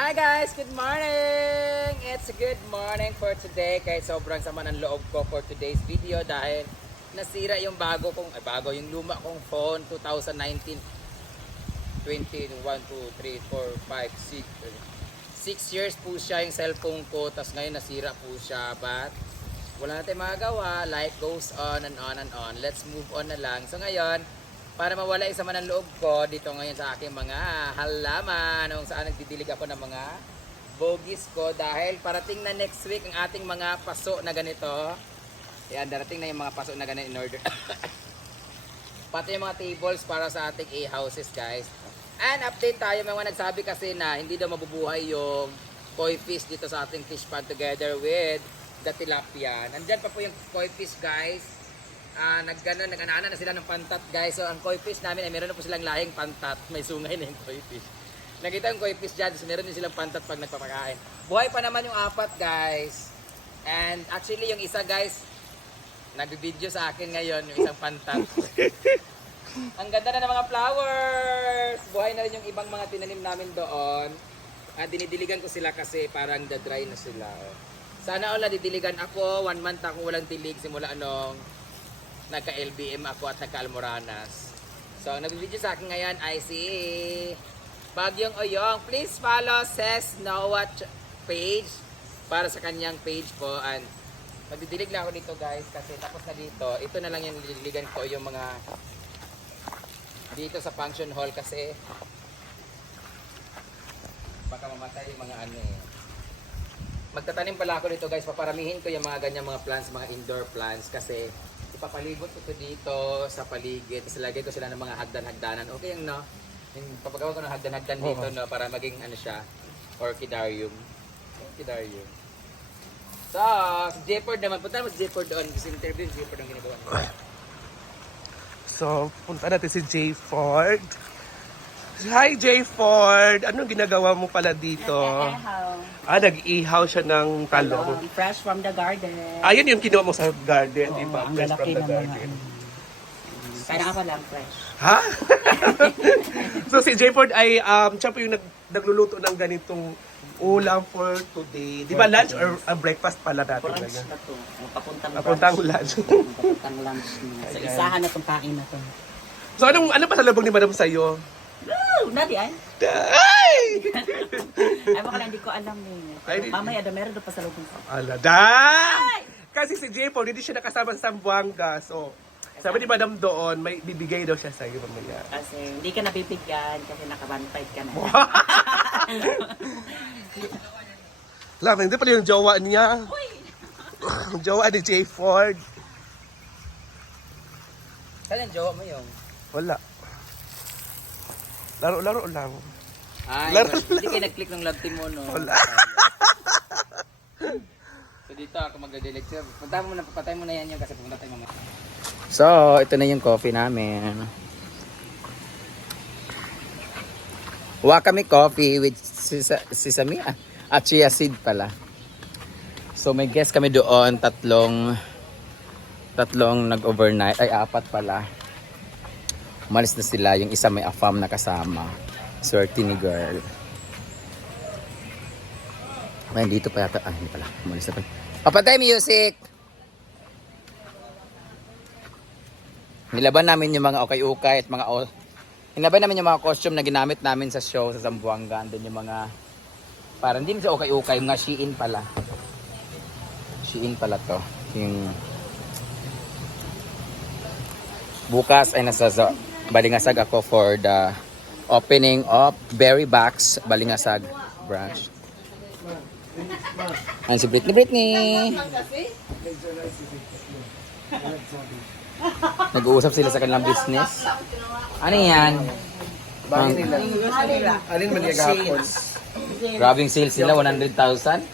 Hi guys! Good morning! It's a good morning for today. Kaya sobrang sama ng loob ko for today's video dahil nasira yung bago kong, ay bago, yung luma kong phone 2019 20, 1, 2, 3, 4, 5, 6 6 years po siya yung cellphone ko tapos ngayon nasira po siya but wala natin magagawa. Life goes on and on and on. Let's move on na lang. So ngayon para mawala yung sama ng loob ko dito ngayon sa aking mga halaman kung saan nagdidilig ako ng mga bogies ko. Dahil parating na next week ang ating mga paso na ganito. Yan darating na yung mga paso na ganito in order. Pati yung mga tables para sa ating A-houses guys. And update tayo may mga nagsabi kasi na hindi daw mabubuhay yung koi fish dito sa ating fish pond together with the tilapia. Nandyan pa po yung koi fish guys ah naggano nag-anana na sila ng pantat guys. So ang koi fish namin ay meron na po silang lahing pantat. May sungay na yung koi fish. Nakita yung koi fish dyan, so meron din silang pantat pag nagpapakain. Buhay pa naman yung apat guys. And actually yung isa guys, nag-video sa akin ngayon yung isang pantat. ang ganda na ng mga flowers! Buhay na rin yung ibang mga tinanim namin doon. Ah, dinidiligan ko sila kasi parang the-dry na sila. Sana all didiligan ako. One month ako walang dilig simula anong nagka-LBM ako at nagka-Almoranas. So, nabibidyo sa akin ngayon ay si Bagyong Oyong. Please follow Says Noah page para sa kanyang page po. And magdidilig lang ako dito guys kasi tapos na dito. Ito na lang yung nililigan ko yung mga dito sa function hall kasi baka mamatay yung mga ano eh. Magtatanim pala ako dito guys, paparamihin ko yung mga ganyang mga plants, mga indoor plants kasi ipapalibot ko to dito sa paligid, tapos lagay ko sila ng mga hagdan-hagdanan. Okay yung no? Yung papagawa ko ng hagdan-hagdan dito no para maging ano siya, orchidarium. Orchidarium. So, si Jefford naman, punta naman si Jefford doon. Kasi interview si Jefford ang ginagawa niya. So, punta natin si Jay Ford. Hi, Jay Ford! Anong ginagawa mo pala dito? Nag-ehaw. Ah, nag-ihaw siya ng talong. Fresh from the garden. Ayun yung kinuha mo sa garden, di ba? ang Fresh lalaki from the ng mga garden. ano. Parang ako lang fresh. Ha? so, si Jay Ford ay, um, siya po yung nag, nagluluto ng ganitong ulam for today. Di ba lunch or uh, breakfast pala natin Brunch na to. Papuntang Papuntang brunch. lunch. Papuntang lunch na. Sa isahan na itong kain na to. so, anong, ano pa sa labog ni Madam sa'yo? Woo! Nadi ay? Ay! Ay, baka hindi ko alam eh. Ay, di- Mamaya, da meron doon pa sa loob ko. Ala, da! Kasi si Ford, hindi siya nakasama sa Zamboanga. So, sabi ni Madam doon, may bibigay daw siya sa'yo mamaya. Kasi hindi ka nabibigyan kasi nakabantay ka na. Alam, hindi pala yung jowa niya. Yung jowa ni Jay Ford. Yung jowa mo yung? Wala. Laro-laro lang. Ay, Laro hindi kayo nag-click ng love team mo, no? Wala. so dito ako magde-delete. So, punta mo na, papatay mo na yan yun kasi pupunta tayo mamaya. So, ito na yung coffee namin. Wakame coffee with sesame at chia seed pala. So may guest kami doon, tatlong tatlong nag-overnight, ay apat pala. Umalis na sila, yung isa may afam na kasama. Swerte ni girl. Ay, dito pa yata. Ah, hindi pala. Umalis na pala. Papatay music! Nilaban namin yung mga ukay-ukay at mga... o- Nilaban namin yung mga costume na ginamit namin sa show sa Zamboanga. Andun yung mga... Parang hindi sa ukay-ukay, mga Shein pala. Shein pala to. Yung... Bukas ay nasa Balingasag ako for the opening of Berry Box Balingasag branch. Ano si Britney? Britney! Nag-uusap sila sa kanilang business. Ano yan? Ang, Alin man yung grabing sales nila, 100,000.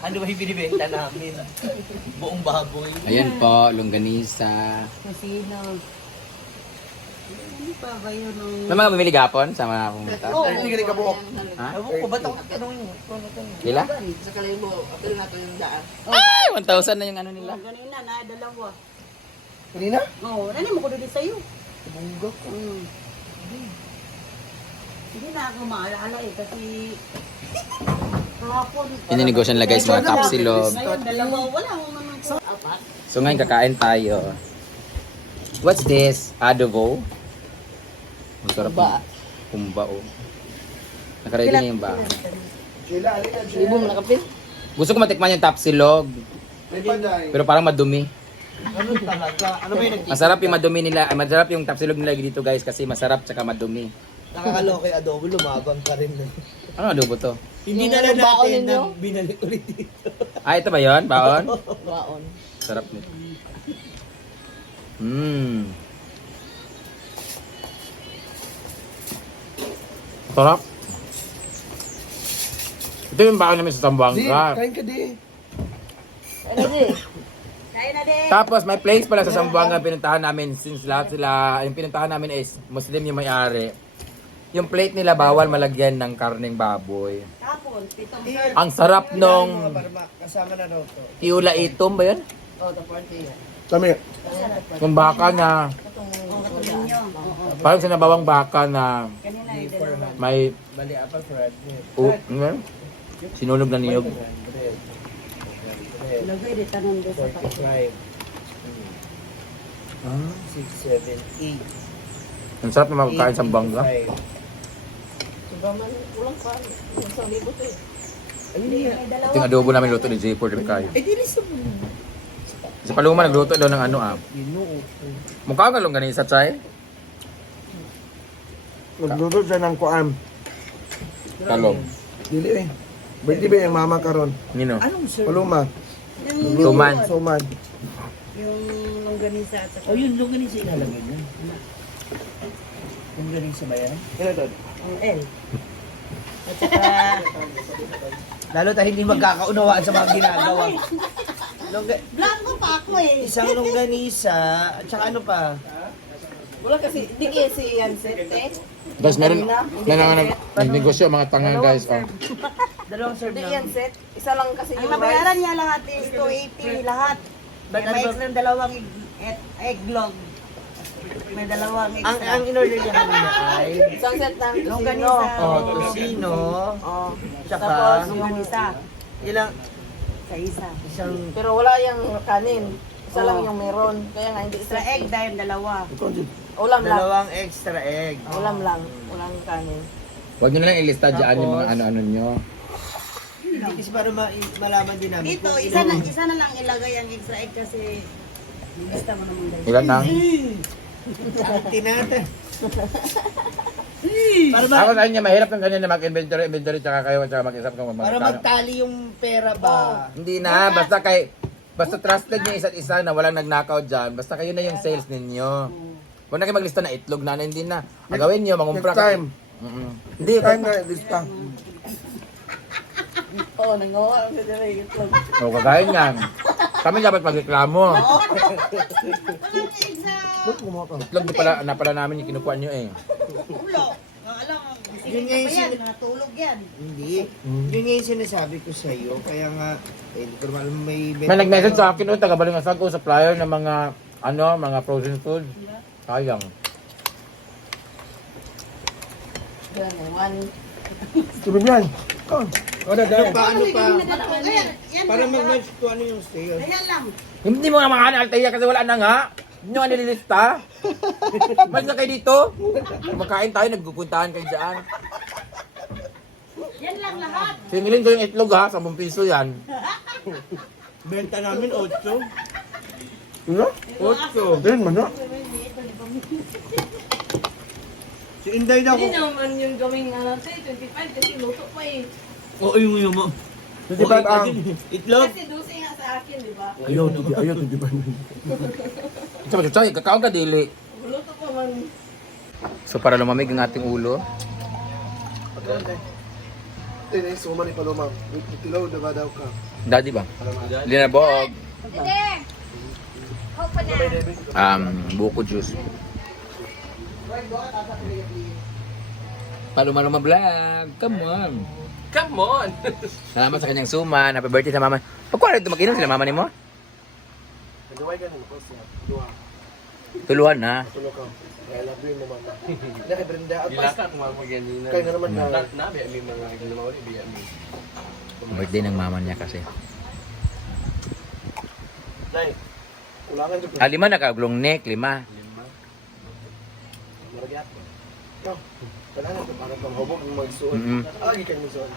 Ano ba yung binibenta namin? Buong baboy. Ayan po, longganisa. Masino. Ano pa ba yun? May mga bumili gapon sa mga pumunta? Hindi ka kabuok. Ha? Ewan ko, ba't ako tanongin mo? Ano to? Kila? Sa kalibo, apel na to yung daan. Ay, 1,000 na yung ano nila. Ganun na, na, dalawa. Kanina? Oo, oh, nani mo ko doon sa'yo. Bungga ko. Mm. Hindi na ako maalala eh kasi kahapon. Ininegosyo nila guys mga tapsilog. Ngayon, dalawa. Wala akong naman ko. So ngayon kakain tayo. What's this? Adobo? Masarap. Kumba. Kumba oh. Nakaready na yung ba? Ibong nakapit. Gusto ko matikman yung tapsilog. Pero parang madumi. Ano talaga? Ano ba yung nag Masarap yung madumi nila. ay, Masarap yung tapsilog nila dito guys kasi masarap tsaka madumi. Nakakaloka kay Adobo, lumabang ka rin. eh. Ano adobo to? Hindi na lang natin na binalik ulit dito. Ah, ito ba yon? Baon? Baon. Sarap nito. Mmm. Sarap. Ito yung baon namin sa Zamboanga. Kain ka di. Kaya na din. Tapos may place pala sa Zamboanga pinuntahan namin since lahat sila, yung pinuntahan namin is Muslim yung may-ari. Yung plate nila bawal malagyan ng karneng baboy. Tapon, pitong Ang sarap nung Para makasama na raw to. tiula itom ba yun? Oh, the party. Kami. Yung baka na, ninyo. Oo. parang sinabawang baka na. May Bali, apple bread. ano yun? Sinunog na niyog. Lagay di tanong doon sa pag- 45. Ah. 6, 7, 8. Ang sarap na makakain sa bangga. Subaman, walang pa. Isang libo to eh. Ito yung adobo namin luto ni J. Ford kayo. Eh, di rin sa Si Paluma nagluto daw ng ano ah. Mukha ka lang ganisa, Chay. Nagluto siya ng kuam. Talong. Dili eh. Birthday ba yung mama karon? Nino. Anong sir? Paluma. Tuman. Suman. Yung longganisa at Oh, yun, lunganin sa ilalagay niya. Lunganin sa bayan? Ano to? ang L. At saka, Lalo tayo hindi magkakaunawaan sa mga ginagawa. Longga- blanco pa ako eh. isang longganisa, at saka ano pa? Wala kasi, di kasi yan set eh. Guys, meron na nag nagnegosyo mga tanga guys. Oh. Dalawang serve Hindi na. yan set. Isa lang kasi Ang yung nabayaran rice. niya lahat is 280 lahat. Ba't May extra dalawang egg, egg, egglog. May dalawang Ang, extra. ang in-order niya kanina ay Isang set ng Longganisa. tusino. oh, tosino, Oh. tsaka Tapos, Longganisa. ilang Sa isa. isang Pero wala yung kanin. Isa lang Oh. yung meron. Kaya nga hindi Extra egg dahil dalawa. Ulam lang. dalawang extra egg. Ulam lang. Walang kanin. Huwag nyo na lang ilista dyan yung mga ano-ano nyo. Hindi kasi para ma- malaman din namin Dito, kung isa na, ilan- isa na lang ilagay ang extra egg kasi basta mo naman guys. Ilan nang? ang tinata. para, ma- Ako sa inyo, mahirap ng ganyan na mag-inventory, inventory, tsaka kayo, tsaka mag-isap kung para magkano. magtali yung pera ba? Hindi na, basta kay, basta trusted nyo isa't isa na walang nagnakaw dyan, basta kayo na yung sales ninyo. Huwag na kayo maglista na itlog na, hindi na. Agawin nyo, mangumpra Next time. Mm-mm. Hindi, Time na lista. Oo, nangawa ang sa. Itlog. O, kagayin yan. Kami dapat magreklamo. Ba't kumuha ka? Itlog na pala, na pala namin yung kinukuha nyo eh. ulo. Ang alam, Yun nga yung yan, sin- natulog yan. Hindi. Yun nga yung sinasabi ko sa iyo. Kaya nga, eh, hindi ko naman alam may... May nag-message sa akin, oh, taga Balingasag ko, supplier ng mga, ano, mga frozen food. Sayang. Ganyan. One. Tubig yan. Oh. Ano pa, ano pa? Para mag-match to ano yung stay. Ayan lang. Hindi mo nga mga Altea kasi wala na nga. Hindi nyo nga nililista. Balik na kayo dito. Kumakain tayo, nagkukuntahan kayo dyan. Yan lang lahat. Singilin ko yung itlog ha, 10 piso yan. Benta namin 8. Ano? 8. Din man na. Si Inday daw Hindi naman yung gawing ano, te, 25 kasi luto pa eh. Oo, yung yung mo. Di ba ang... Itlog? Kasi 12 nga sa akin, di ba? Ayaw, di ayaw, di ba? Sabi ko, Choy, kakao ka dili. Luto pa man. So para lumamig ang ating ulo. Eh, suma ni Paloma. Tilaw, diba daw ka? Daddy ba? Linabog. Um, buko juice. Paluma-luma vlog. Come on. Come on! Salamat sa kanyang suman. Happy birthday sa mama. Pagkuha rin ito mag-inom sila mama ni mo? Nagawa ka nung post niya. Dua. Tuluhan na. Tulog ka. I love you mo mama. Hindi kay Brenda at Gila ka kung ako ganina. Kaya nga naman na. Na, biya mi mga ginawa ulit, biya mi. Birthday ng mama niya kasi. Nay. Kulangan jud. Ah, lima na kaglong neck, lima. Lima. Maragyat. Ikaw. Kailangan ko para pang hubog ng magsuot. Mm-mm. Agi kayo magsuot.